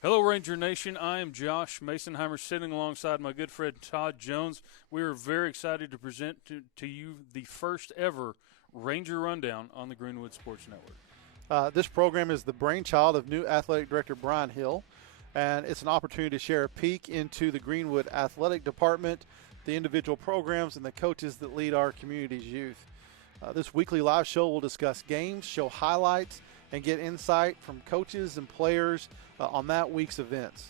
Hello, Ranger Nation. I am Josh Masonheimer, sitting alongside my good friend Todd Jones. We are very excited to present to you the first ever Ranger Rundown on the Greenwood Sports Network. This program is the brainchild of new athletic director Brian Hill, and it's an opportunity to share a peek into the Greenwood athletic department, the individual programs, and the coaches that lead our community's youth. This weekly live show will discuss games, show highlights, and get insight from coaches and players on that week's events.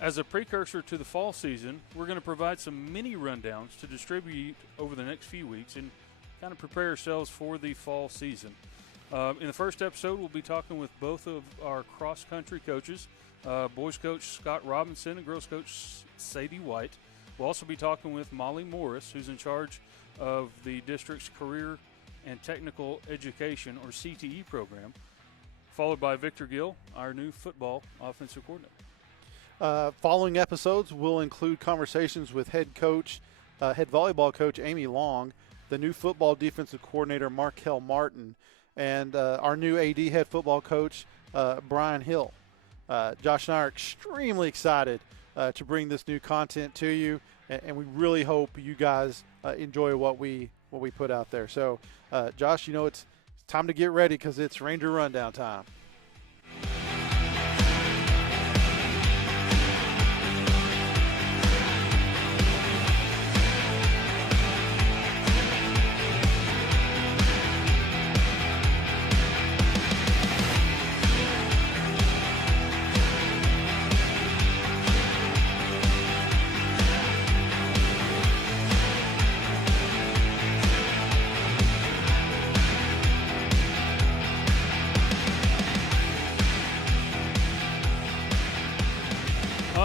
As a precursor to the fall season, we're going to provide some mini rundowns to distribute over the next few weeks and kind of prepare ourselves for the fall season. In the first episode, we'll be talking with both of our cross-country coaches, boys coach Scott Robinson and girls coach Sadie White. We'll also be talking with Molly Morris, who's in charge of the district's career and technical education, or CTE, program, followed by Victor Gill, our new football offensive coordinator. Following episodes will include conversations with head volleyball coach Amy Long, the new football defensive coordinator Markel Martin, and our new AD head football coach Brian Hill. Josh and I are extremely excited to bring this new content to you, and we really hope you guys enjoy what we put out there. So, Josh, it's time to get ready because it's Ranger Rundown time.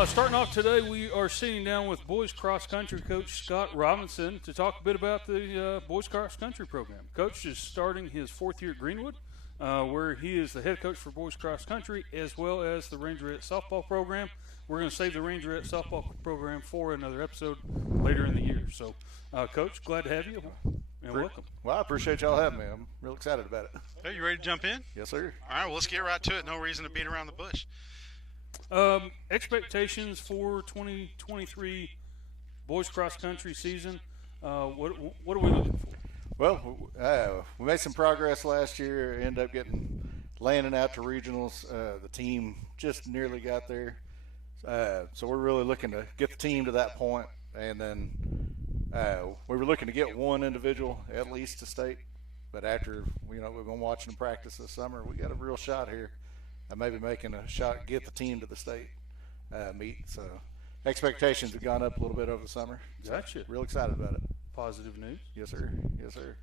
Starting off today, we are sitting down with boys cross-country coach Scott Robinson to talk a bit about the boys cross-country program. Coach is starting his fourth year at Greenwood, where he is the head coach for boys cross-country as well as the Rangerette softball program. We're going to save the Rangerette softball program for another episode later in the year. So, Coach, glad to have you, and welcome. Well, I appreciate y'all having me. I'm real excited about it. Hey, you ready to jump in? Yes, sir. All right, well, let's get right to it. No reason to beat around the bush. Expectations for 2023 boys cross country season. What are we looking for? Well, we made some progress last year. Ended up landing out to regionals. The team just nearly got there. So we're really looking to get the team to that point, and then we were looking to get one individual at least to state. But after we've been watching them practice this summer, we got a real shot here. Maybe making a shot, get the team to the state meet. So expectations have gone up a little bit over the summer. Gotcha. Real excited about it. Positive news. Yes, sir. Yes, sir.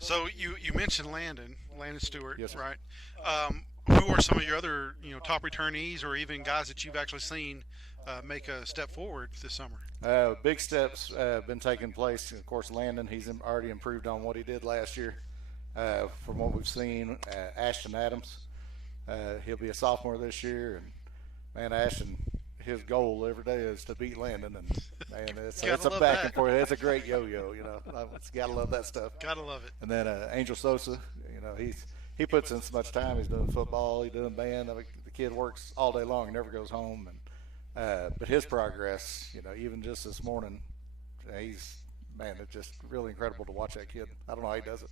So you mentioned Landon Stewart, yes, sir. Right? Who are some of your other top returnees, or even guys that you've actually seen make a step forward this summer? Big steps been taking place. Of course, Landon, he's already improved on what he did last year. From what we've seen, Ashton Adams. He'll be a sophomore this year, and man, Ashton, his goal every day is to beat Landon, and man, it's a back and forth. It's a great yo-yo, It's gotta love that stuff. Gotta love it. And then Angel Sosa, he puts in so much time. He's doing football, he's doing band. The kid works all day long, he never goes home, and but his progress, even just this morning, it's just really incredible to watch that kid. I don't know how he does it.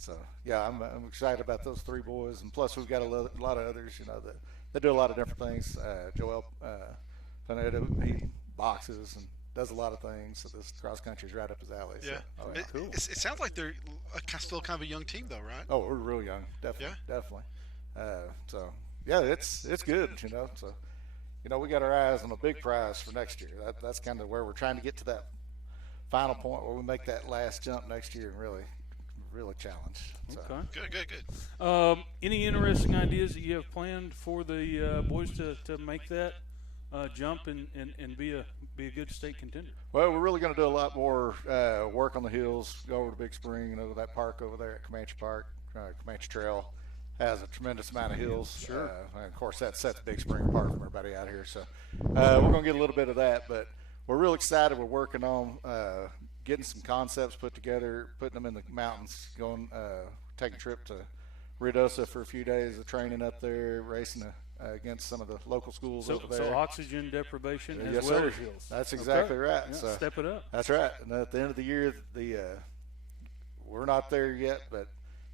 So, yeah, I'm excited about those three boys. And plus, we've got a lot of others, that do a lot of different things. Joel Pinedo, he boxes and does a lot of things. So this cross-country is right up his alley. Yeah. So, cool. It sounds like they're still kind of a young team, though, right? Oh, we're real young. Definitely. Yeah. Definitely. So, yeah, it's good, So, we got our eyes on a big prize for next year. That's kind of where we're trying to get to that final point where we make that last jump next year and really challenge. So. Okay. Good. Any interesting ideas that you have planned for the boys to make that jump and be a good state contender? Well, we're really going to do a lot more work on the hills, go over to Big Spring, that park over there at Comanche Park, Comanche Trail has a tremendous amount of hills. Sure. And of course, that sets Big Spring apart from everybody out here. So we're going to get a little bit of that, but we're real excited. We're working on getting some concepts put together, putting them in the mountains, taking a trip to Ruidoso for a few days of training up there, racing against some of the local schools So, over there. so oxygen deprivation as Yes, well sir. as hills. That's exactly right. Yeah, So step it up. that's right. And at the end of the year, we're not there yet, but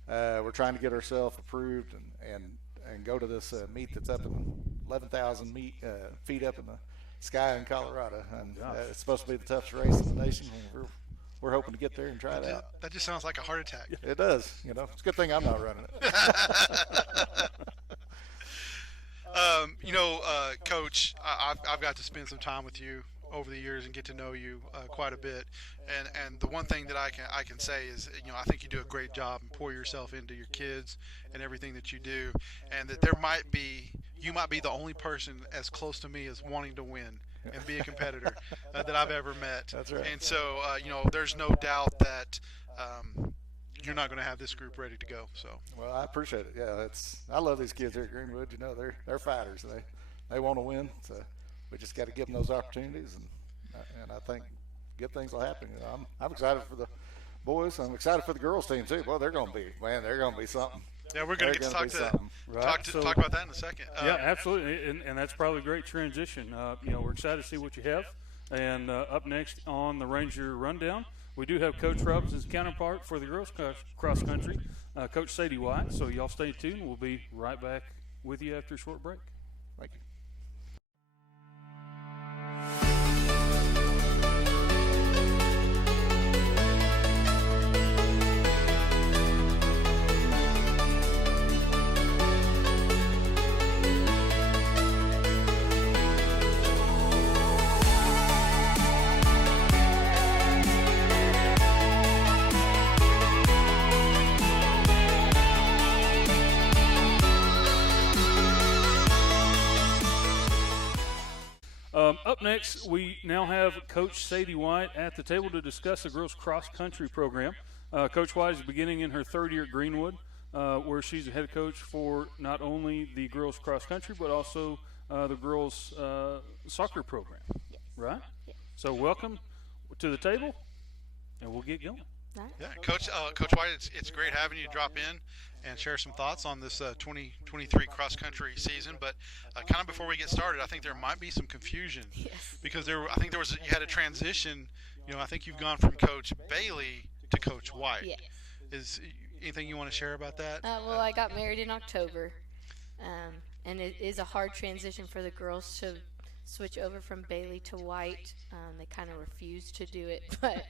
we're trying to get ourselves approved and go to this meet that's up in 11,000 feet up in the sky in Colorado, and it's supposed to be the toughest race in the nation. And we're hoping to get there and try it out. That just sounds like a heart attack. It does. It's a good thing I'm not running it. Coach, I've got to spend some time with you over the years and get to know you quite a bit. And the one thing that I can say is, I think you do a great job and pour yourself into your kids and everything that you do. And that you might be the only person as close to me as wanting to win and be a competitor that I've ever met. That's right. And so, there's no doubt that you're not going to have this group ready to go. So. Well, I appreciate it. Yeah, I love these kids here at Greenwood. They're fighters. They want to win. So we just got to give them those opportunities, and I think good things will happen. I'm excited for the boys. I'm excited for the girls team too. Well, they're going to be something. Yeah, we're going to get to talk about that in a second. Yeah, absolutely, and that's probably a great transition. We're excited to see what you have. And up next on the Ranger Rundown, we do have Coach Robinson's counterpart for the girls cross country, Coach Sadie White. So y'all stay tuned. We'll be right back with you after a short break. Thank you. Up next, we now have Coach Sadie White at the table to discuss the girls' cross-country program. Coach White is beginning in her third year at Greenwood, where she's a head coach for not only the girls' cross-country, but also the girls' soccer program, Yes. right? Yes. So welcome to the table, and we'll get going. Right. Yeah, Coach White, it's great having you drop in and share some thoughts on this 2023 cross-country season. But kind of before we get started, I think there might be some confusion Yes. because you had a transition. I think you've gone from Coach Bailey to Coach White. Yes. Is anything you want to share about that? Well, I got married in October, and it is a hard transition for the girls to switch over from Bailey to White. They kind of refuse to do it, but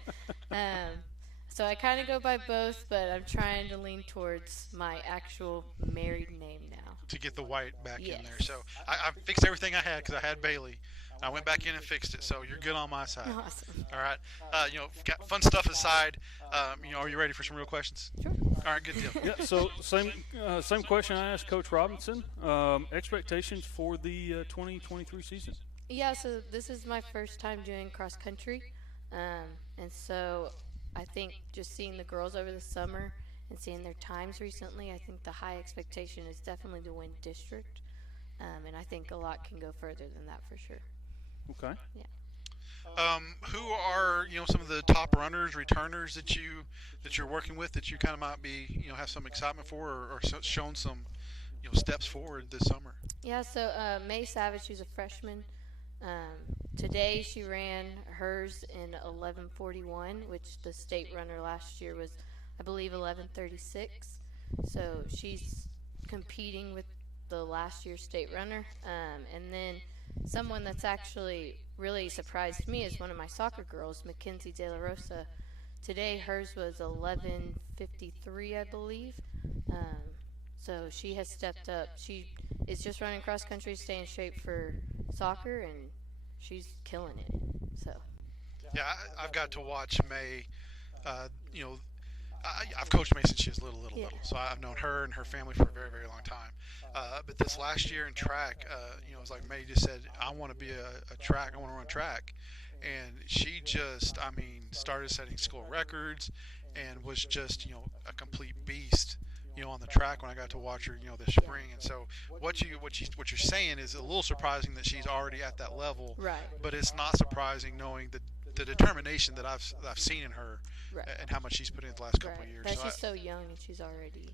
so I kind of go by both, but I'm trying to lean towards my actual married name now. To get the White back in Yes. there. So I fixed everything I had because I had Bailey. I went back in and fixed it, so you're good on my side. Awesome. All right. Got fun stuff aside. Are you ready for some real questions? Sure. All right, good deal. Yeah. So same question I asked Coach Robinson. Expectations for the 2023 season. Yeah, so this is my first time doing cross country, and so I think just seeing the girls over the summer and seeing their times recently, I think the high expectation is definitely to win district, and I think a lot can go further than that for sure. Okay. Yeah. Who are some of the top runners, returners that you're working with that you kind of might be have some excitement for or shown some steps forward this summer? Yeah, so May Savage, who's a freshman, today she ran hers in 11:41, which the state runner last year was, I believe, 11:36. So she's competing with the last year's state runner. And then someone that's actually really surprised me is one of my soccer girls, Mackenzie De La Rosa. Today hers was 11:53, I believe. So she has stepped up. She is just running cross country, staying shape for soccer, and she's killing it. So. Yeah, I've got to watch May. I've coached May since she was little. So I've known her and her family for a very, very long time. But this last year in track, it was like May just said, I want to be a track. I want to run track. And she just, started setting school records and was just, a complete beast, on the track when I got to watch her, this spring. And so what you're saying is a little surprising that she's already at that level. Right. But it's not surprising knowing the determination that I've seen in her. Right. And how much she's put in the last couple of years. That she's so young and she's already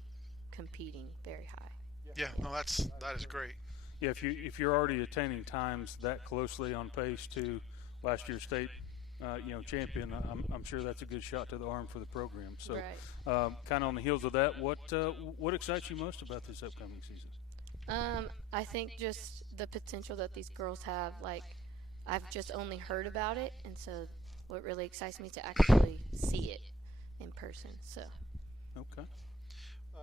competing very high. Yeah, no, that is great. Yeah, if you're already attaining times that closely on pace to last year's state, champion, I'm sure that's a good shot to the arm for the program. So, Right. kind of on the heels of that, what excites you most about this upcoming season? I think just the potential that these girls have. Like, I've just only heard about it, and so what really excites me to actually see it in person. So. Okay.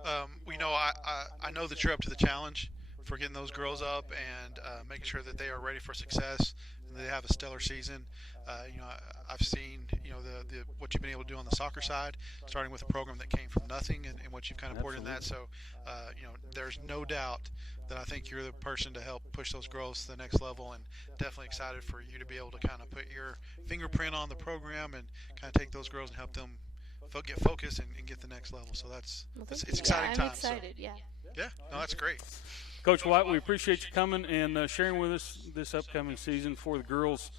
I know that you're up to the challenge for getting those girls up and making sure that they are ready for success and they have a stellar season. I've seen the what you've been able to do on the soccer side, starting with a program that came from nothing and what you've kind of poured in that. So, there's no doubt that I think you're the person to help push those girls to the next level, and definitely excited for you to be able to kind of put your fingerprint on the program and kind of take those girls and help them get focused and get the next level. So it's exciting I'm times. excited. So. Yeah, no, that's great. Coach White, we appreciate you coming and sharing with us this upcoming season for the girls'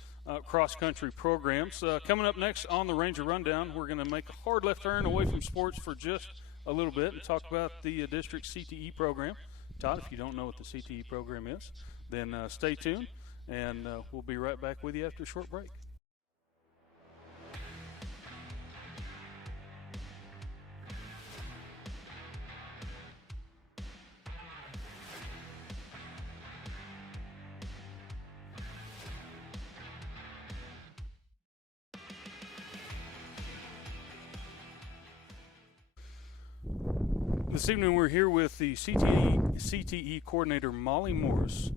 cross-country programs. Coming up next on the Ranger Rundown, we're going to make a hard left turn away from sports for just a little bit and talk about the district CTE program. Todd, if you don't know what the CTE program is, then stay tuned, and we'll be right back with you after a short break. This evening we're here with the CTE coordinator, Molly Morris.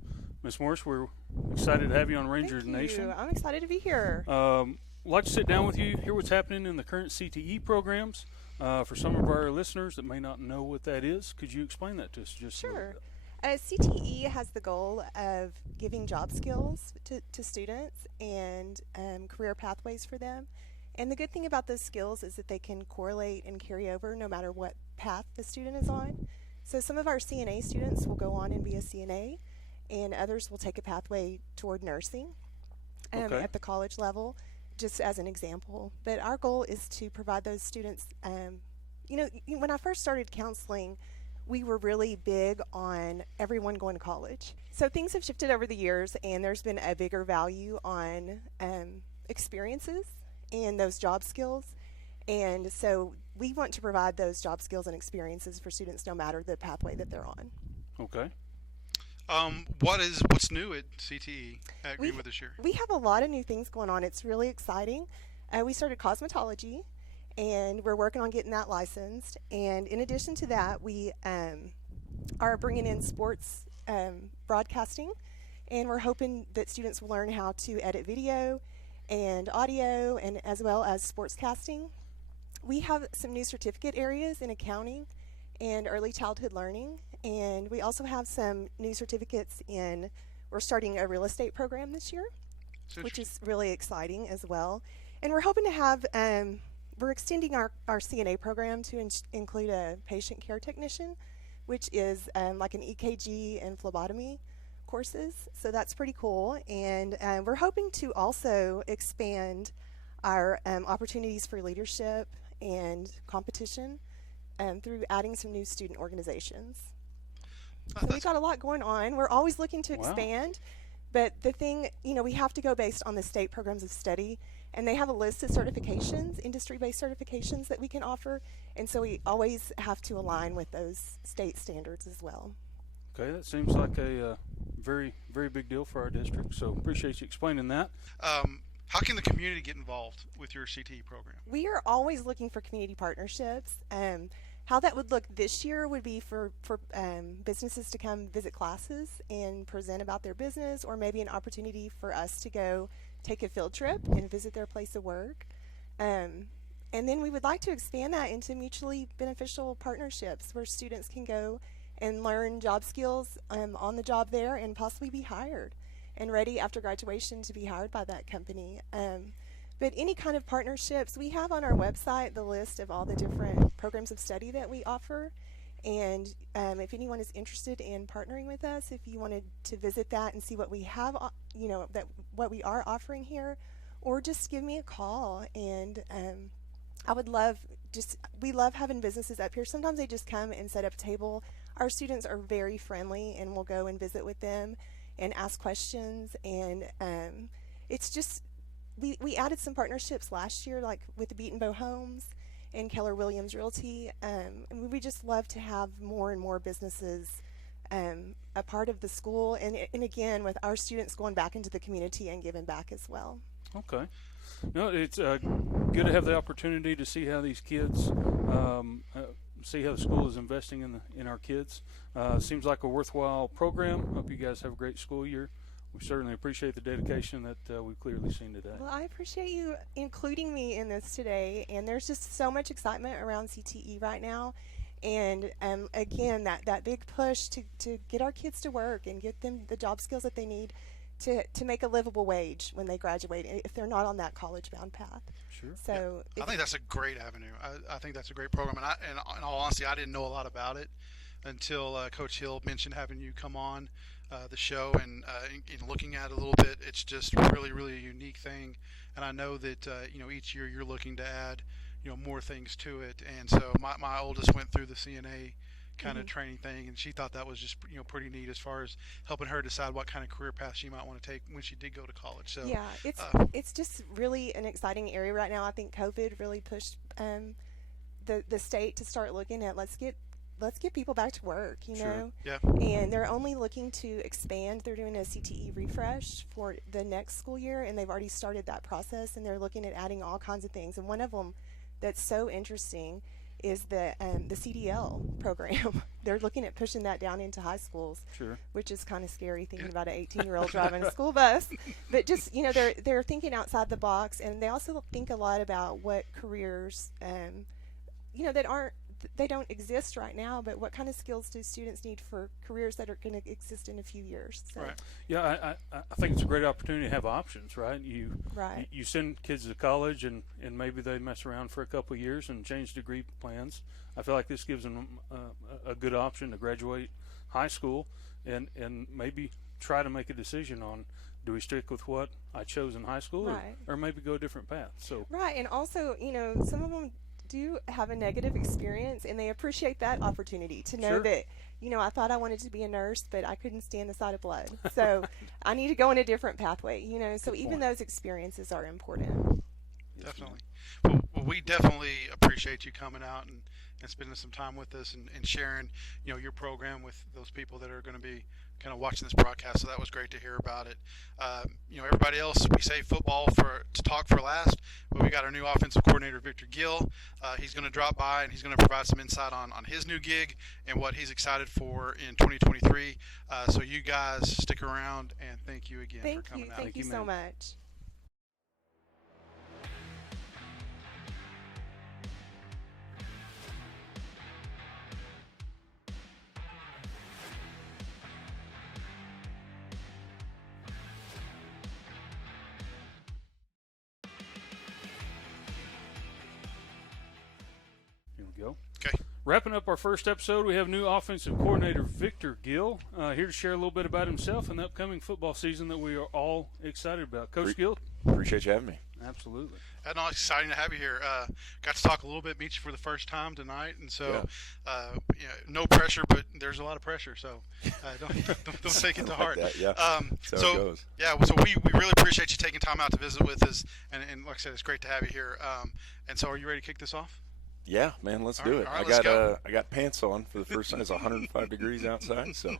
Ms. Morris, we're excited to have you on Ranger Thank Nation. you. I'm excited to be here. I'd like to sit down with you, hear what's happening in the current CTE programs. For some of our listeners that may not know what that is, could you explain that to us just a little Sure. bit? CTE has the goal of giving job skills to students and career pathways for them. And the good thing about those skills is that they can correlate and carry over no matter what path the student is on. So some of our CNA students will go on and be a CNA, and others will take a pathway toward nursing at the college level, just as an example. But our goal is to provide those students, when I first started counseling, we were really big on everyone going to college. So things have shifted over the years, and there's been a bigger value on experiences and those job skills. And so we want to provide those job skills and experiences for students no matter the pathway that they're on. Okay. What's new at CTE at Greenwood this year? We have a lot of new things going on. It's really exciting. We started cosmetology, and we're working on getting that licensed. And in addition to that, we are bringing in sports broadcasting, and we're hoping that students will learn how to edit video and audio, and as well as sportscasting. We have some new certificate areas in accounting and early childhood learning, and we also have some new certificates we're starting a real estate program this year, which is really exciting as well. And we're hoping to have, we're extending our CNA program to include a patient care technician, which is like an EKG and phlebotomy courses. So that's pretty cool. And we're hoping to also expand our opportunities for leadership and competition through adding some new student organizations. So we've got a lot going on. We're always looking to expand, but the thing, we have to go based on the state programs of study, and they have a list of certifications, industry-based certifications that we can offer, and so we always have to align with those state standards as well. Okay, that seems like a very, very big deal for our district, so appreciate you explaining that. How can the community get involved with your CTE program? We are always looking for community partnerships. How that would look this year would be for businesses to come visit classes and present about their business, or maybe an opportunity for us to go take a field trip and visit their place of work. And then we would like to expand that into mutually beneficial partnerships where students can go and learn job skills on the job there and possibly be hired and ready after graduation to be hired by that company. But any kind of partnerships, we have on our website the list of all the different programs of study that we offer. And if anyone is interested in partnering with us, if you wanted to visit that and see what we have, what we are offering here, or just give me a call. And I would love we love having businesses up here. Sometimes they just come and set up a table. Our students are very friendly, and we'll go and visit with them and ask questions. And it's just, we added some partnerships last year, like with the Beat and Bow Homes and Keller Williams Realty. And we just love to have more and more businesses a part of the school. And again, with our students going back into the community and giving back as well. Okay. No, it's good to have the opportunity to see how these kids, see how the school is investing in our kids. Seems like a worthwhile program. Hope you guys have a great school year. We certainly appreciate the dedication that we've clearly seen today. Well, I appreciate you including me in this today. And there's just so much excitement around CTE right now. And again, that big push to get our kids to work and get them the job skills that they need to make a livable wage when they graduate, if they're not on that college-bound path. Sure. So I think that's a great avenue. I think that's a great program. And in all honesty, I didn't know a lot about it until Coach Hill mentioned having you come on the show and in looking at it a little bit. It's just really, really a unique thing. And I know that each year you're looking to add more things to it. And so my oldest went through the CNA kind of training thing, and she thought that was just pretty neat as far as helping her decide what kind of career path she might want to take when she did go to college. So yeah, it's just really an exciting area right now. I think COVID really pushed the state to start looking at let's get people back to work, know. Yeah. And they're only looking to expand. They're doing a CTE refresh for the next school year, and they've already started that process, and they're looking at adding all kinds of things. And one of them that's so interesting is the CDL program. They're looking at pushing that down into high schools, Sure. which is kind of scary thinking about an 18-year-old driving a school bus. But just, they're thinking outside the box, and they also think a lot about what careers, they don't exist right now, but what kind of skills do students need for careers that are going to exist in a few years? So. Right. Yeah, I think it's a great opportunity to have options, right? Right. You send kids to college, and maybe they mess around for a couple of years and change degree plans. I feel like this gives them a good option to graduate high school and maybe try to make a decision on, do we stick with what I chose in high school, Right. or maybe go a different path? So Right, and also, some of them do have a negative experience, and they appreciate that opportunity to know Sure. that, I thought I wanted to be a nurse, but I couldn't stand the sight of blood. So I need to go in a different pathway, So even those experiences are important. Definitely. Well, we definitely appreciate you coming out and spending some time with us and sharing, your program with those people that are going to be kind of watching this broadcast. So that was great to hear about it. Everybody else, we save football to talk for last, but we got our new offensive coordinator, Victor Gill. He's going to drop by, and he's going to provide some insight on his new gig and what he's excited for in 2023. So you guys stick around, and thank you again for coming out. Thank you so much. here we go. Okay. Wrapping up our first episode, we have new offensive coordinator Victor Gill here to share a little bit about himself and the upcoming football season that we are all excited about. Coach Gill? Appreciate you having me. Absolutely. And it's exciting to have you here. Got to talk a little bit, meet you for the first time tonight, and so no pressure, but there's a lot of pressure, so don't take it to heart. Like that, yeah. That's how it goes. Yeah, so we really appreciate you taking time out to visit with us, and like I said, it's great to have you here. And so, are you ready to kick this off? Yeah, man, let's do it. All right, I let's got go. I got pants on for the first time. It's 105 degrees outside, so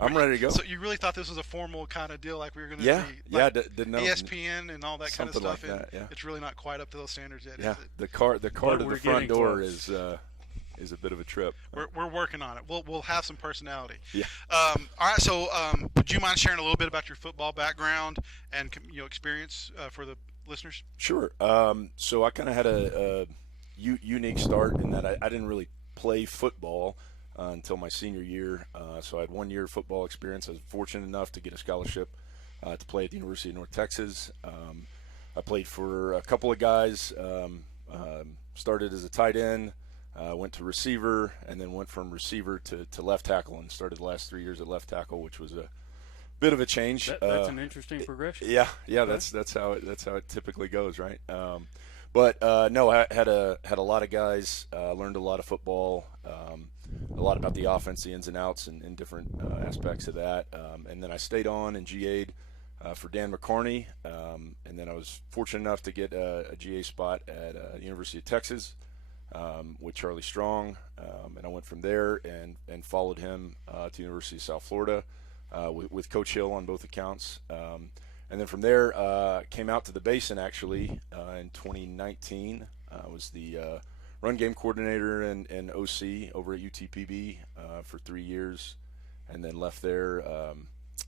I'm ready to go. So you really thought this was a formal kind of deal, like we were going to be yeah, like didn't know. ESPN and all that kind of Something stuff. like And that, yeah. it's really not quite up to those standards yet. Yeah, Is it? the car But to we're the front getting door close. is a bit of a trip. We're working on it. We'll have some personality. Yeah. All right. So, would you mind sharing a little bit about your football background and experience for the listeners? Sure. So I kind of had a unique start in that I didn't really play football until my senior year. So I had 1 year football experience. I was fortunate enough to get a scholarship to play at the University of North Texas. I played for a couple of guys. Started as a tight end, went to receiver, and then went from receiver to left tackle, and started the last 3 years at left tackle, which was a bit of a change. That's an interesting progression. Yeah, that's how it typically goes, right? But no, I had a lot of guys, learned a lot of football, a lot about the offense, the ins and outs, and different aspects of that. And then I stayed on and GA'd for Dan McCarney, and then I was fortunate enough to get a GA spot at University of Texas with Charlie Strong, and I went from there and followed him to University of South Florida with Coach Hill on both accounts. And then from there, came out to the Basin actually in 2019. I was the run game coordinator and OC over at UTPB for 3 years, and then left there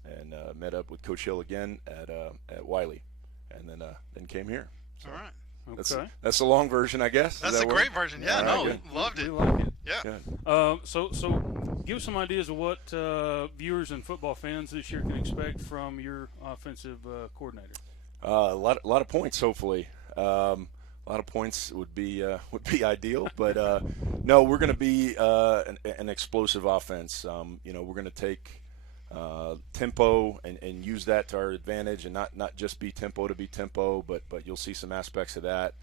and met up with Coach Hill again at Wiley, and then came here. So All right. Okay. That's the long version, I guess. That's a great version. Yeah, All right, loved We it. like it. Yeah. Good. So give us some ideas of what viewers and football fans this year can expect from your offensive coordinator. A lot of points, hopefully. A lot of points would be ideal, but no, we're going to be an explosive offense. We're going to take tempo and use that to our advantage, and not just be tempo to be tempo, but you'll see some aspects of that.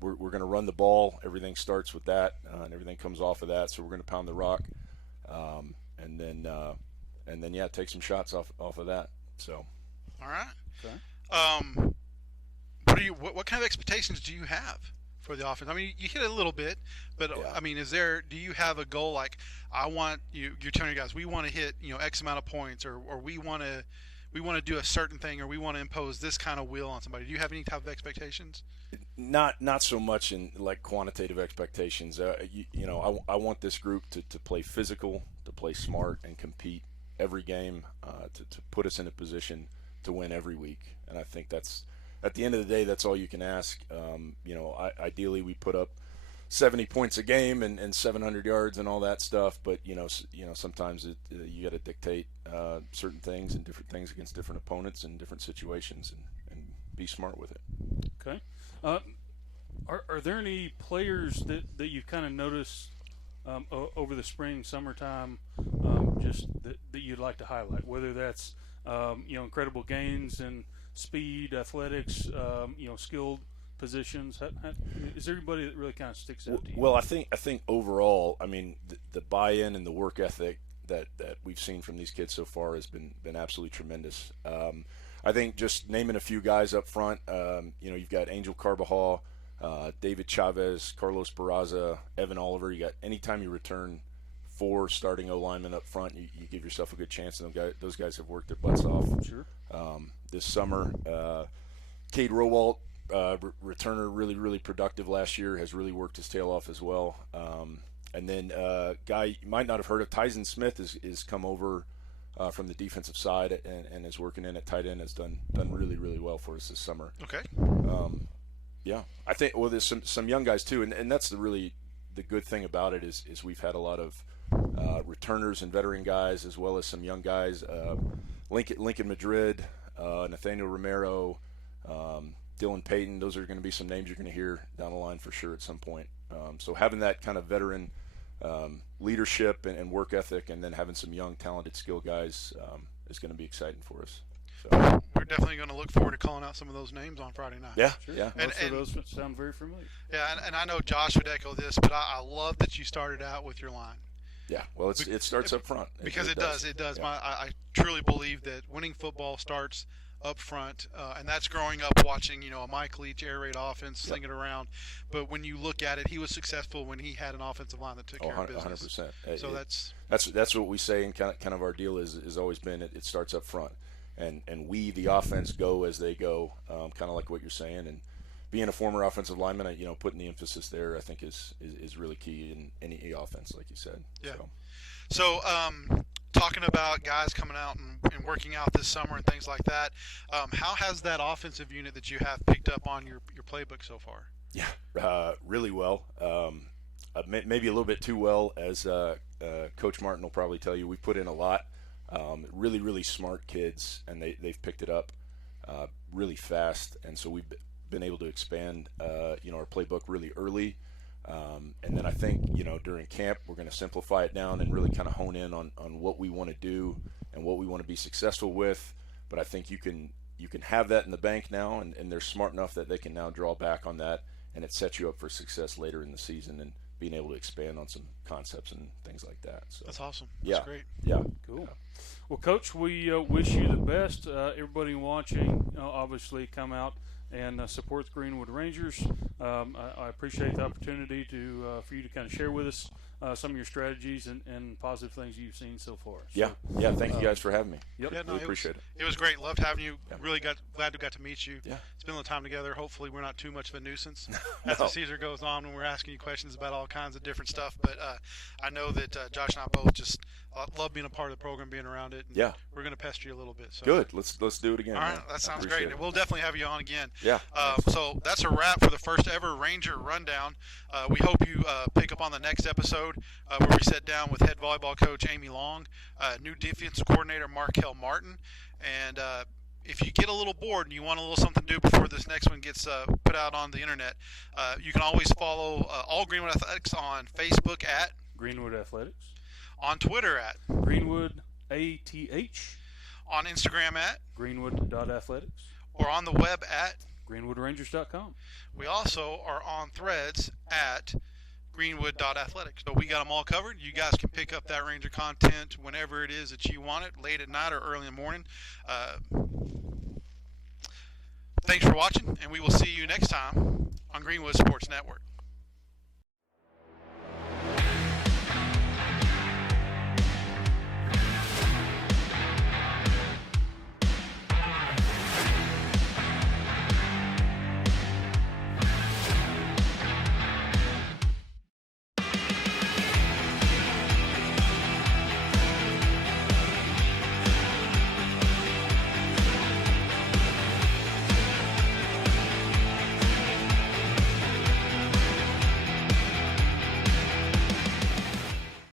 We're going to run the ball. Everything starts with that, and everything comes off of that. So we're going to pound the rock, and then take some shots off of that. So. All right. Okay. What kind of expectations do you have for the offense? I mean, you hit it a little bit, but Yeah. I mean, do you have a goal like you're telling your guys we want to hit X amount of points, or we want to do a certain thing, or we want to impose this kind of will on somebody? Do you have any type of expectations? Not so much in like quantitative expectations. I want this group to play physical, to play smart, and compete every game, to put us in a position to win every week. And I think that's, at the end of the day, that's all you can ask. Ideally we put up 70 points a game and 700 yards and all that stuff. But sometimes you got to dictate certain things and different things against different opponents and different situations, and be smart with it. Okay. Are there any players that you've kind of noticed over the spring, summertime, just that you'd like to highlight? Whether that's incredible gains in speed, athletics, skilled positions. Is there anybody that really kind of sticks out to you? Well, I think overall, I mean, the buy-in and the work ethic that we've seen from these kids so far has been absolutely tremendous. I think just naming a few guys up front, you've got Angel Carbajal, David Chavez, Carlos Barraza, Evan Oliver. You got, anytime you return 4 starting O linemen up front, you give yourself a good chance. And those guys have worked their butts off. Sure. This summer, Cade Rowalt, returner, really, really productive last year, has really worked his tail off as well. And then guy you might not have heard of, Tyson Smith, is come over from the defensive side and is working in at tight end, has done really, really well for us this summer. Okay. Yeah, I think, there's some young guys too, and that's the good thing about it is we've had a lot of returners and veteran guys, as well as some young guys, Lincoln Madrid, Nathaniel Romero, Dylan Payton. Those are going to be some names you're going to hear down the line for sure at some point. So having that kind of veteran leadership and work ethic, and then having some young talented skill guys is going to be exciting for us. So. We're definitely going to look forward to calling out some of those names on Friday night. Yeah, Sure. yeah. Most of those sound very familiar. Yeah, and I know Josh would echo this, but I love that you started out with your line. Yeah, well, it starts up front. Because it does. It does. Yeah. I truly believe that winning football starts up front, and that's growing up watching, a Mike Leach air raid offense, sling it around. But when you look at it, he was successful when he had an offensive line that took care of business. 100%. So that's what we say, and kind of our deal is always been it starts up front, and we, the offense, go as they go, kind of like what you're saying. And being a former offensive lineman, putting the emphasis there, I think is really key in any offense, like you said. Yeah. So talking about guys coming out and working out this summer and things like that, how has that offensive unit that you have picked up on your playbook so far? Yeah, really well. Maybe a little bit too well, as Coach Martin will probably tell you. We put in a lot. Really, really smart kids, and they've picked it up really fast. And so we've been able to expand, our playbook really early. And then I think, during camp, we're going to simplify it down and really kind of hone in on what we want to do and what we want to be successful with. But I think you can you can have that in the bank now, and they're smart enough that they can now draw back on that, and it sets you up for success later in the season and being able to expand on some concepts and things like that. So that's awesome. That's great. Yeah. Cool. Well, Coach, we wish you the best. Everybody watching, obviously, come out and support the Greenwood Rangers. I appreciate the opportunity for you to kind of share with us some of your strategies and positive things you've seen so far. So, Thank you guys for having me. Yep. Yeah, no, Really appreciate it. It was great. Loved having you. Really glad we got to meet you. Yeah. Spend a little time together. Hopefully we're not too much of a nuisance as the season goes on when we're asking you questions about all kinds of different stuff. But I know that Josh and I both just love being a part of the program, being around it. And we're going to pester you a little bit. So. Good. Let's do it again. All right. That sounds great. And we'll definitely have you on again. Yeah. So that's a wrap for the first ever Ranger Rundown. We hope you pick up on the next episode where we sit down with head volleyball coach Amy Long, new defensive coordinator Markel Martin, and if you get a little bored and you want a little something to do before this next one gets put out on the internet, you can always follow all Greenwood Athletics on Facebook at Greenwood Athletics, on Twitter at Greenwood ATH, on Instagram at Greenwood.athletics, or on the web at GreenwoodRangers.com. We also are on Threads at Greenwood.athletics. So we got them all covered. You guys can pick up that Ranger content whenever it is that you want it, late at night or early in the morning. Thanks for watching, and we will see you next time on Greenwood Sports Network.